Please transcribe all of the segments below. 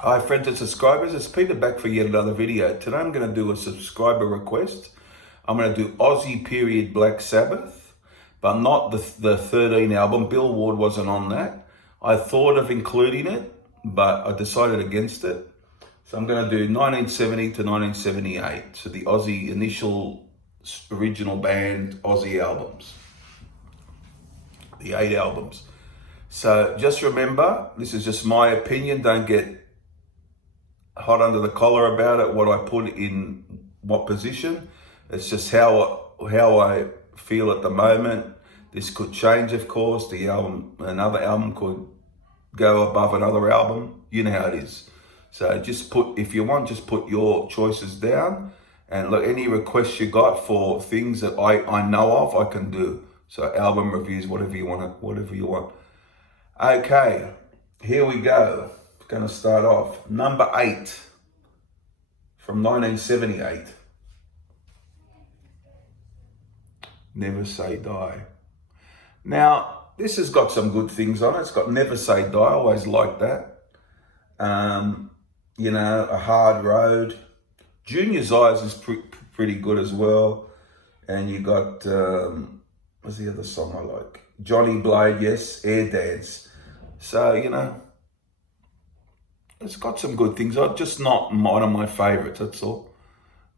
Hi friends and subscribers, it's Peter back for yet another video. Today I'm going to do a subscriber request. I'm going to do Aussie period Black Sabbath, but not the 13 album. Bill Ward wasn't on that. I thought of including it, but I decided against it. So I'm going to do 1970 to 1978. So the Aussie initial original band Aussie albums. The 8 albums. So just remember, this is just my opinion. Don't get hot under the collar about it, what I put in what position. It's just how I feel at the moment. This could change, of course. Another album could go above another album. You know how it is. So just if you want, just put your choices down. And look, any requests you got for things that I know of, I can do. So album reviews, whatever you want. Okay, here we go. Going to start off. Number 8 from 1978. Never Say Die. Now, this has got some good things on it. It's got Never Say Die. I always liked that. A Hard Road. Junior's Eyes is pretty good as well. And you got, what's the other song I like? Johnny Blade, yes, Air Dance. So, it's got some good things. Just not one of my favourites, that's all.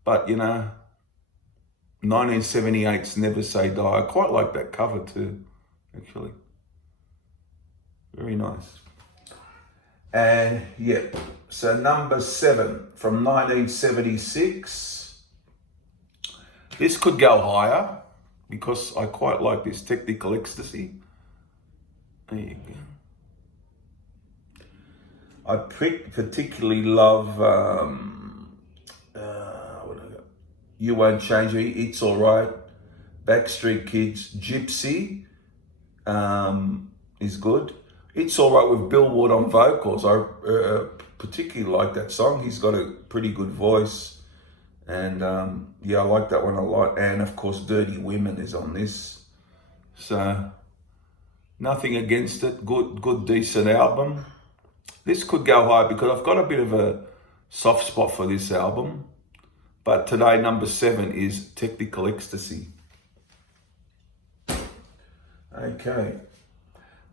But, 1978's Never Say Die. I quite like that cover too, actually. Very nice. And, so number 7 from 1976. This could go higher because I quite like this, Technical Ecstasy. There you go. I particularly love You Won't Change Me, It's Alright, Backstreet Kids, Gypsy is good. It's Alright with Bill Ward on vocals. I particularly like that song. He's got a pretty good voice. And I like that one a lot. And of course, Dirty Women is on this. So, nothing against it. Good, decent album. This could go high because I've got a bit of a soft spot for this album. But today, number 7 is Technical Ecstasy. Okay.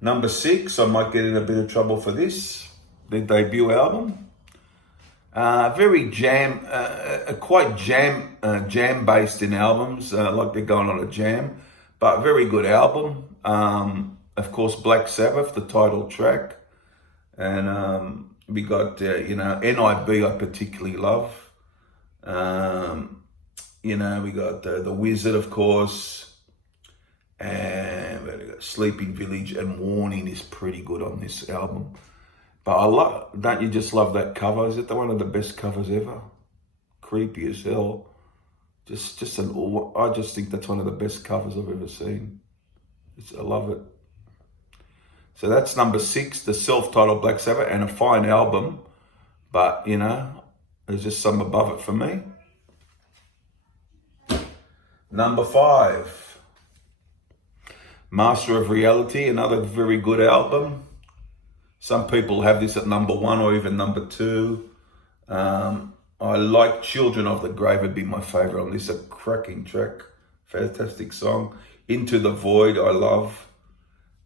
Number 6, I might get in a bit of trouble for this. Their debut album. Very quite jam-based in albums, like they're going on a jam. But very good album. Of course, Black Sabbath, the title track. And we got, NIB I particularly love. We got The Wizard, of course. And we got Sleeping Village and Warning is pretty good on this album. But don't you just love that cover? Is it one of the best covers ever? Creepy as hell. I just think that's one of the best covers I've ever seen. I love it. So that's number 6, the self-titled Black Sabbath, and a fine album. But, there's just some above it for me. Number 5, Master of Reality, another very good album. Some people have this at number 1 or even number 2. I like Children of the Grave would be my favourite on this, a cracking track. Fantastic song. Into the Void, I love.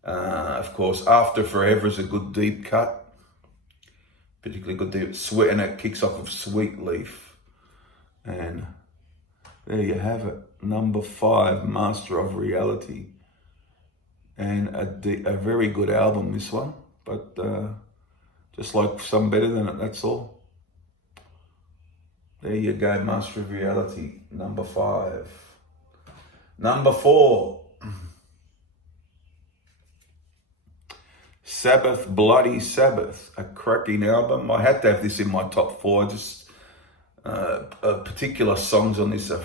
Of course, After Forever is a good deep cut. Particularly good deep sweat, and it kicks off with Sweet Leaf. And there you have it. Number 5, Master of Reality. And a very good album, this one. But just like some better than it, that's all. There you go, Master of Reality, number 5. Number 4. Sabbath, Bloody Sabbath, a cracking album. I had to have this in my top 4. Just particular songs on this are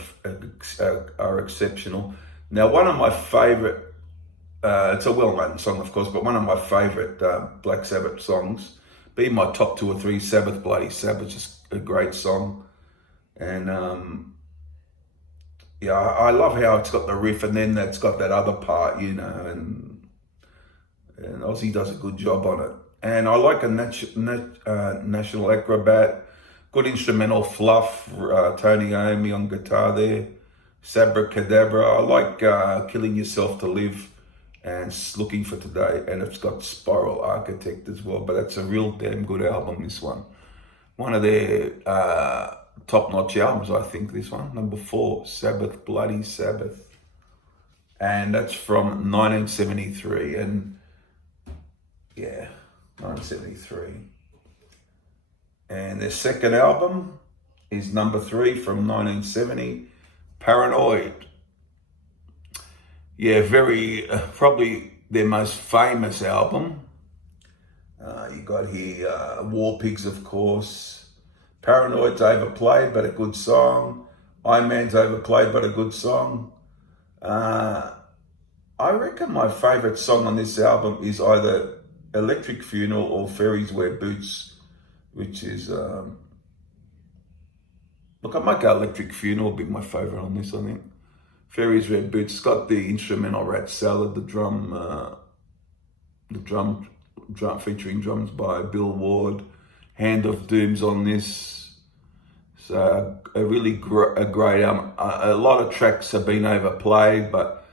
exceptional. Now, one of my favourite, it's a well-known song, of course, but one of my favourite Black Sabbath songs, be my top 2 or 3, Sabbath, Bloody Sabbath, just a great song. And I love how it's got the riff and then it's got that other part, and Ozzy does a good job on it. And I like a National Acrobat, good instrumental fluff, Tony Iommi on guitar there, Sabracadabra. I like Killing Yourself to Live and Looking for Today, and it's got Spiral Architect as well, but that's a real damn good album, this one. One of their top-notch albums, I think, this one. Number 4, Sabbath, Bloody Sabbath. And that's from 1973, and yeah, 1973. And their second album is number 3 from 1970, Paranoid. Yeah, very, probably their most famous album. You got here War Pigs, of course. Paranoid's overplayed, but a good song. Iron Man's overplayed, but a good song. I reckon my favourite song on this album is either Electric Funeral or Fairies Wear Boots, which is, look, I might go Electric Funeral, be my favourite on this, I think. Fairies Wear Boots, it's got the instrumental Rat Salad, the drum featuring drums by Bill Ward. Hand of Doom's on this. So a really great album. A lot of tracks have been overplayed, but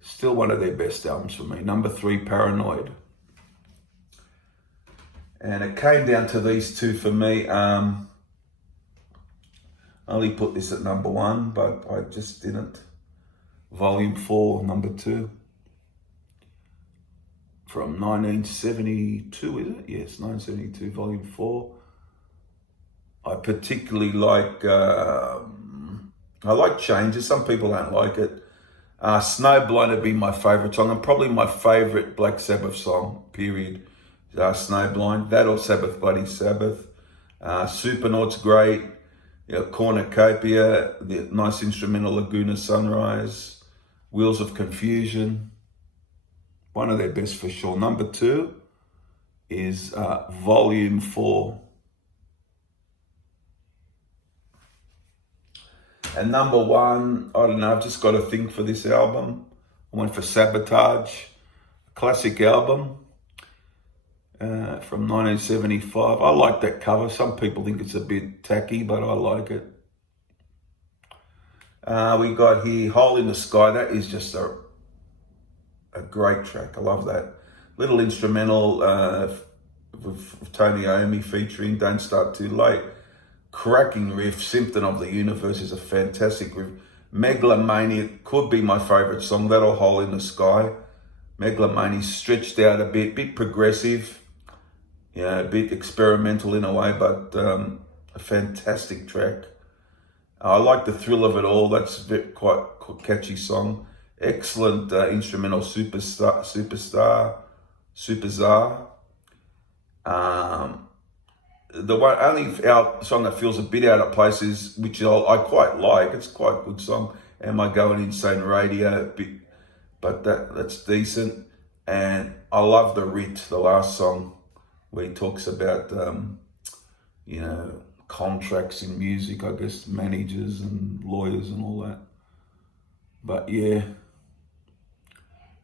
still one of their best albums for me. Number 3, Paranoid. And it came down to these two for me. I only put this at number 1, but I just didn't. Volume 4, number 2. From 1972, is it? Yes, 1972, Volume 4. I particularly like, I like Changes. Some people don't like it. Snowblind would be my favourite song, and probably my favourite Black Sabbath song, period. Snowblind, that or Sabbath, Bloody Sabbath. Supernaut's great. You know, Cornucopia, the nice instrumental Laguna Sunrise. Wheels of Confusion. One of their best for sure. Number 2 is Volume 4. And number 1, I don't know, I've just got a thing for this album. I went for Sabotage, classic album from 1975. I like that cover. Some people think it's a bit tacky, but I like it. We got here Hole in the Sky. That is just a great track. I love that. Little instrumental with Tony Iommi featuring Don't Start Too Late. Cracking riff. Symptom of the Universe is a fantastic riff. Megalomania could be my favourite song. That or Hole in the Sky. Megalomania stretched out a bit progressive. Yeah, a bit experimental in a way, but a fantastic track. I like the thrill of it all. That's a quite catchy song. Excellent instrumental Superstar. The only song that feels a bit out of place is, which I quite like. It's quite a good song. Am I Going Insane Radio? But that's decent. And I love the Writ, the last song, where he talks about you know, contracts in music, I guess, managers and lawyers and all that. But yeah,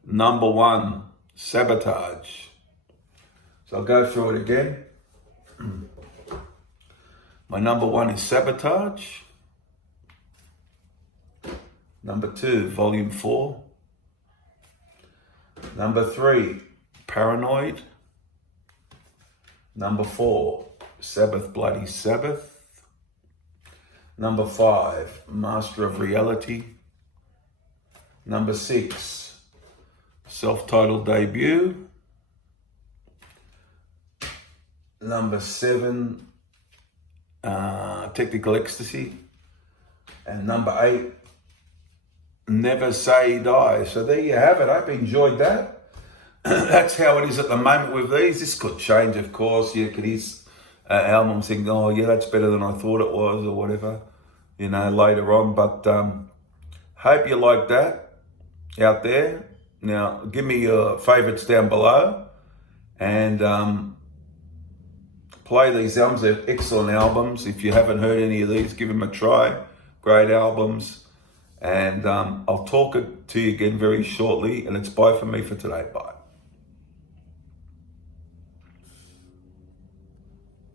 number 1, Sabotage. So I'll go through it again. My number 1 is Sabotage. Number 2, Volume 4. Number 3, Paranoid. Number 4, Sabbath, Bloody Sabbath. Number 5, Master of Reality. Number 6, self-titled debut. Number 7, Technical Ecstasy. And number 8, Never Say Die. So there you have it. I hope you enjoyed that. That's how it is at the moment with these. This could change, of course. You could hear albums thinking, oh yeah, that's better than I thought it was, or whatever, you know, later on. But hope you like that out there. Now, give me your favourites down below, and play these albums. They're excellent albums. If you haven't heard any of these, give them a try. Great albums. And I'll talk to you again very shortly. And it's bye for me for today. Bye.